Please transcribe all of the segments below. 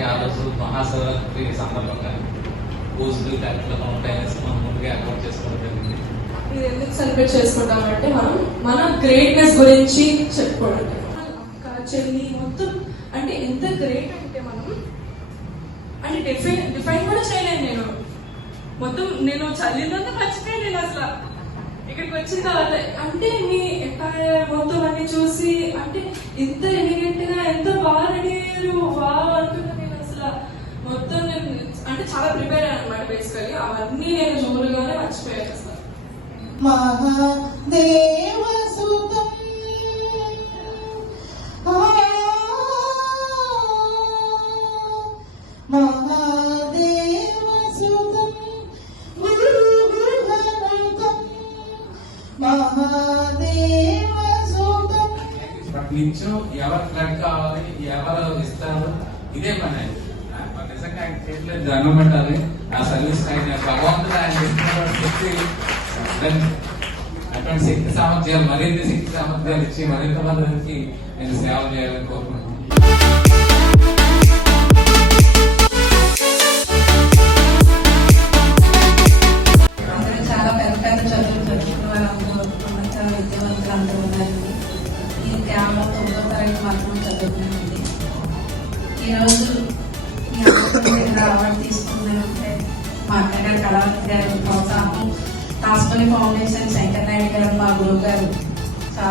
ప్రతి సందర్భంగా. పూజలు కార్యక్రమాలు ఉంటాయనేసి మనం ముందుగా ఏర్పాటు చేసుకోవడం జరిగింది. ఇది ఎందుకు సెలబ్రేట్ చేసుకుంటామంటే మనం మన గ్రేట్నెస్ గురించి చెప్పుకోవడం అక్క చెల్లి మొత్తం అంటే ఎంత గ్రేట్ అంటే మనం అంటే డిఫైన్ డిఫైన్ కూడా చేయలేను నేను. మొత్తం నేను చదివినంత మర్చిపోయాను నేను అసలు. ఇక్కడికి వచ్చిన తర్వాత అంటే మీ మొత్తం అన్ని చూసి అంటే ఇంత ఎలిగెంట్గా ఎంత బాగా రెడీ బాగా వావ్ మొత్తం నేను అంటే చాలా ప్రిపేర్ అయ్యాను అనమాట బేసికలీ అవన్నీ నేను జోరుగానే మర్చిపోయాను అసలు. మహాదేవసుతం మహాదేవసుతం గురుగణతం మహాదేవసుతం బట్ ఎవరు ఫ్లడ్ కావాలి ఎవరు ఇస్తారు? ఇదే పని. ఆయన ఆ, ఆయన చేయట్లేదు దండం పెట్టాలి ఆ సర్వీస్ ఆయన భగవంతుడు ఆయన ఇస్తున్నటువంటి శక్తి అటువంటి శక్తి సామర్థ్యాలు మరింత శక్తి సామర్థ్యాలు ఇచ్చి మరింత మందికి నేను సేవ చేయాలని కోరుకుంటున్నాను.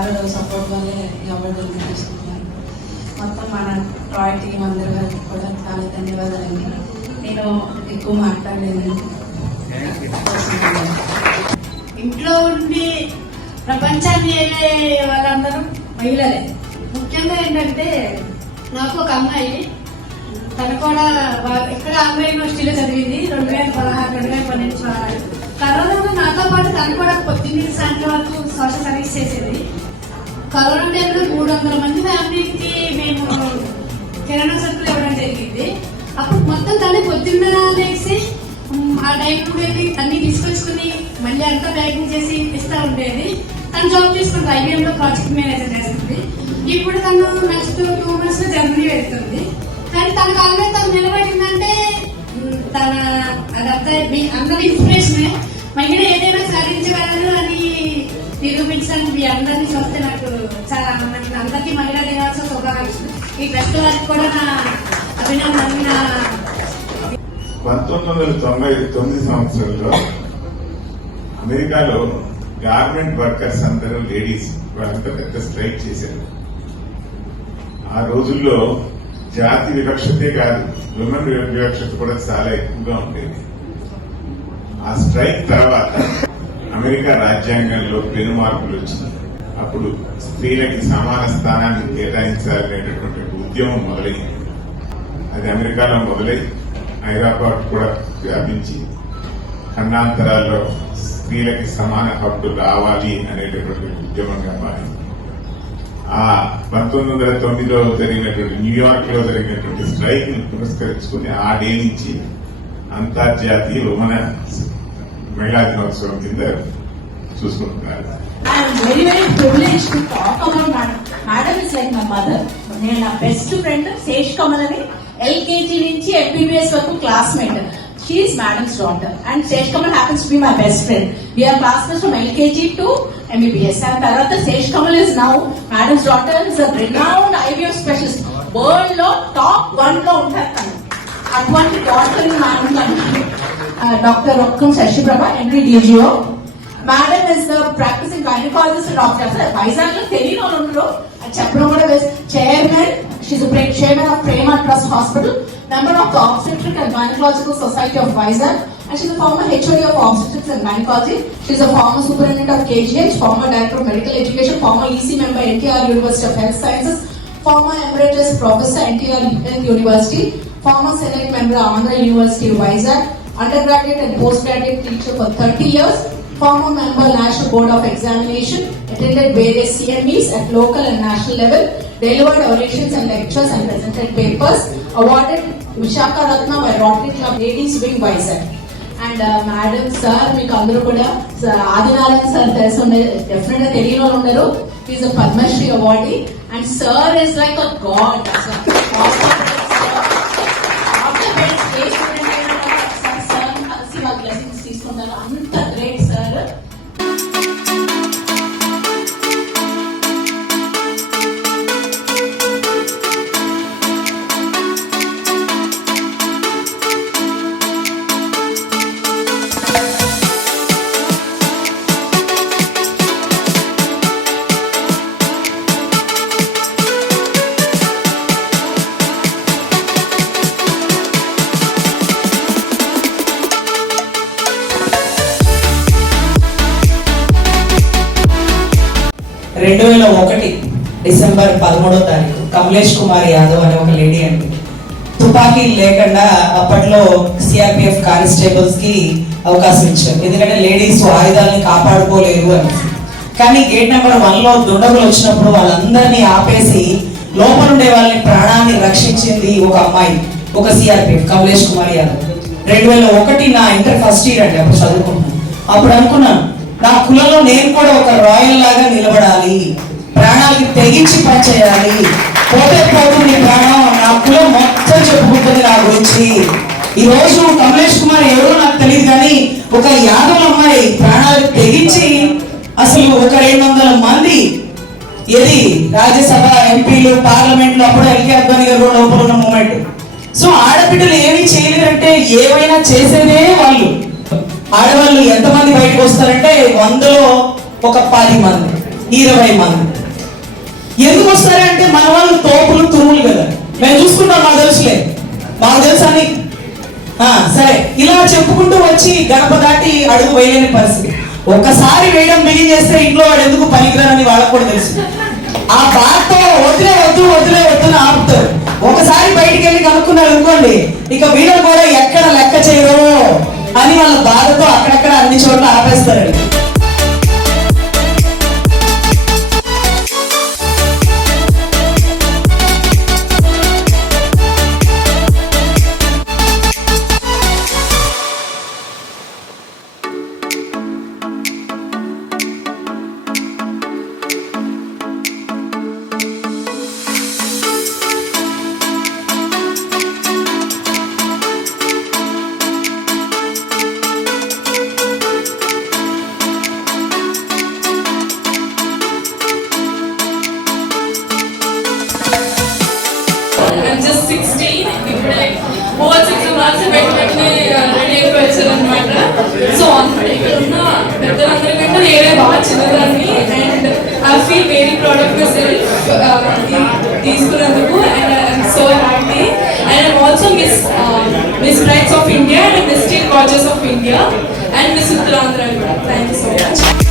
చాలా సపోర్ట్ వల్లే ఈ అవార్డు మొత్తం మన టాయ్ టీం అందరి వారికి కూడా చాలా ధన్యవాదాలండి. నేను ఎక్కువ మాట్లాడలేదు ఇంట్లో ఉండి ప్రపంచాన్ని వెళ్ళే వాళ్ళందరూ మహిళలే. ముఖ్యంగా ఏంటంటే నాకు ఒక అమ్మాయి. తను కూడా ఇక్కడ అమ్మాయి యూనివర్సిటీలో చదివింది. రెండు వేల పదహారు రెండు వేల పన్నెండు పదహారు కరోనాలో నాతో పాటు తను కూడా కొద్ది సాయంత్రం వరకు సోషల్ సర్వీస్ చేసేది. కరోనా టైంలో మూడు వందల మంది ఫ్యామిలీకి మేము కిరాణా సరుకులు ఇవ్వడం జరిగింది. అప్పుడు మొత్తం తల్లి పొద్దున్న లేచి ఆ టైం వెళ్ళి అన్ని తీసుకొచ్చుకుని మళ్ళీ అంతా ప్యాకింగ్ చేసి ఇస్తా ఉండేది. తను జాబ్ చేసుకుంటుంది ఐబీఎంలో ప్రాజెక్ట్ మేనేజర్ చేస్తుంది. ఇప్పుడు తను నెక్స్ట్ టూ మంత్స్లో జర్మనీ వెళ్తుంది. కానీ తన కాళ్ళ తను నిలబడిందంటే తన అదంతా మీ అందరి ఇన్స్పిరేషనే మహిళ ఏదైనా సాధించగలరు అని నిరూపించడానికి మీ అందరినీ చూస్తే నాకు చాలా ఆనందంగా అందరికీ మహిళా దినోత్సవ శుభాకాంక్షలు. ఈ ట్రస్ట్ వారికి కూడా నా అభినందన నా పంతొమ్మిది వందల తొంభై తొమ్మిది సంవత్సరంలో అమెరికాలో గార్మెంట్ వర్కర్స్ అందరూ లేడీస్ వాళ్ళంతా పెద్ద స్ట్రైక్ చేశారు. ఆ రోజుల్లో జాతి వివక్షతే కాదు విమన్ వివక్షత కూడా చాలా ఎక్కువగా ఉండేది. ఆ స్ట్రైక్ తర్వాత అమెరికా రాజ్యాంగంలో పెను మార్పులు వచ్చినాయి. అప్పుడు స్త్రీలకి సమాన స్థానాన్ని కేటాయించాలనేటటువంటి ఉద్యమం మొదలైంది. అది అమెరికాలో మొదలై హైదరాబాద్ కూడా వ్యాపించి ఖండాంతరాల్లో స్త్రీలకి సమాన హక్కు రావాలి అనేటటువంటి ఉద్యమంగా మారింది. ఆ పంతొమ్మిది వందల తొమ్మిదిలో జరిగినటువంటి న్యూయార్క్లో జరిగినటువంటి స్ట్రైక్ని పురస్కరించుకుని ఆ డే నుంచి అంతర్జాతీయ ఉమన మహిళా దినోత్సవం కింద చూసుకుంటున్నారు I'm very, very privileged to నేను నా బెస్ట్ ఫ్రెండ్ శేష్ కమల్ అని ఎల్కేజీ నుంచి ఎంబీబీఎస్ వరకు classmate she is madam's daughter and Shesh Kamal happens to be my best friend we are classmates from LKG to MBBS and తర్వాత Shesh Kamal is now madam's daughter is renowned IVF specialist వరల్డ్లో top వన్లో ఉంటారు తను. అటువంటి doctor madam doctor ఒక్కం Shashiprabha entry DGO madam is the practising gynaecologist doctor వైజాగ్లో తెలియని వాళ్ళు ఉండరు అది చెప్పడం కూడా chairman she's chairman of Prema trust hospital member of the obstetric and gynaecological society of Vizag and she's a former HOD of obstetrics and gynecology. She's a former superintendent of KGH, former director of medical education, former EC member NTR University of Health Sciences, former emeritus professor NTR University, former select member Andhra University Vizag, undergraduate and postgraduate teacher for 30 years, former member National Board of Examination, attended various CMEs at local and national level, delivered orations and lectures and presented papers, awarded Vishaka Ratna by Rotary Club Ladies Wing Vizag. And madam sir మీకు అందరూ కూడా sir, Adinarayana sir తెలిసి ఉండే డెఫినెట్గా తెలియని వాళ్ళు ఉండరు is a Padma Shri awardee and sir is like a god రెండు వేల ఒకటి డిసెంబర్ పదమూడో తారీఖు కమలేష్ కుమార్ యాదవ్ అనే ఒక లేడీ అండి. తుపాకీ లేకుండా అప్పట్లో సిఆర్పిఎఫ్ కానిస్టేబుల్స్కి అవకాశం ఇచ్చారు. ఎందుకంటే లేడీస్ ఆయుధాలని కాపాడుకోలేరు అని. కానీ గేట్ నెంబర్ వన్లో దుండగులు వచ్చినప్పుడు వాళ్ళందరినీ ఆపేసి లోపల ఉండే వాళ్ళని ప్రాణాన్ని రక్షించింది ఒక అమ్మాయి ఒక సిఆర్పిఎఫ్ కమలేష్ కుమార్ యాదవ్. రెండు వేల ఒకటి నా ఇంటర్ ఫస్ట్ ఇయర్ అండి అప్పుడు చదువుకున్నాను. అప్పుడు అనుకున్నాను నా కులంలో నేను కూడా ఒక రాయల్ లాగా ప్రాణాలకి తెగించి పనిచేయాలి పోతే పోతుంది ప్రాణం నా కులం మొత్తం చెప్పుకుంటుంది నా గురించి. ఈ రోజు కమలేష్ కుమార్ ఎవరో నాకు తెలియదు కానీ ఒక యాదవ అమ్మాయి ప్రాణాలకు తెగించి అసలు ఒక రెండు వందల మంది ఏది రాజ్యసభ ఎంపీలు పార్లమెంట్లో అప్పుడు ఎల్కే అద్వానీ గారు లోపల ఉన్న మూమెంట్. సో ఆడబిడ్డలు ఏమి చేయలేరంటే ఏమైనా చేసేదే వాళ్ళు. ఆడవాళ్ళు ఎంతమంది బయటకు వస్తారంటే వందలో ఒక పది మంది. ఇరవై మంది. ఎందుకు వస్తారంటే మన వాళ్ళు తోపులు తురుములు కదా. మేము చూసుకుంటాం మాకు తెలుసులే. మాకు తెలుసా అని సరే. ఇలా చెప్పుకుంటూ వచ్చి గడప దాటి అడుగు వేయలేని పరిస్థితి. ఒకసారి వేయడం బిగిన్ చేస్తే ఇంట్లో వాడు ఎందుకు పనికిరానని వాళ్ళకు కూడా తెలుసు. ఆ బాధతో వదిలే వద్దు వదిలే వద్దు అని ఆపుతారు ఒకసారి బయటికి వెళ్ళి కనుక్కున్నారు అనుకోండి ఇక వీళ్ళు కూడా ఎక్కడ లెక్క చేయరు అని వాళ్ళ బాధతో అక్కడక్కడ అన్ని చోట్ల ఆపేస్తారండి. ఐ వేరే ప్రోడక్ట్ తీసుకున్నందుకు and I'm so happy and I'm also miss miss rights of India and miss state watches of India and miss Uttarandhra కూడా థ్యాంక్ యూ సో మచ్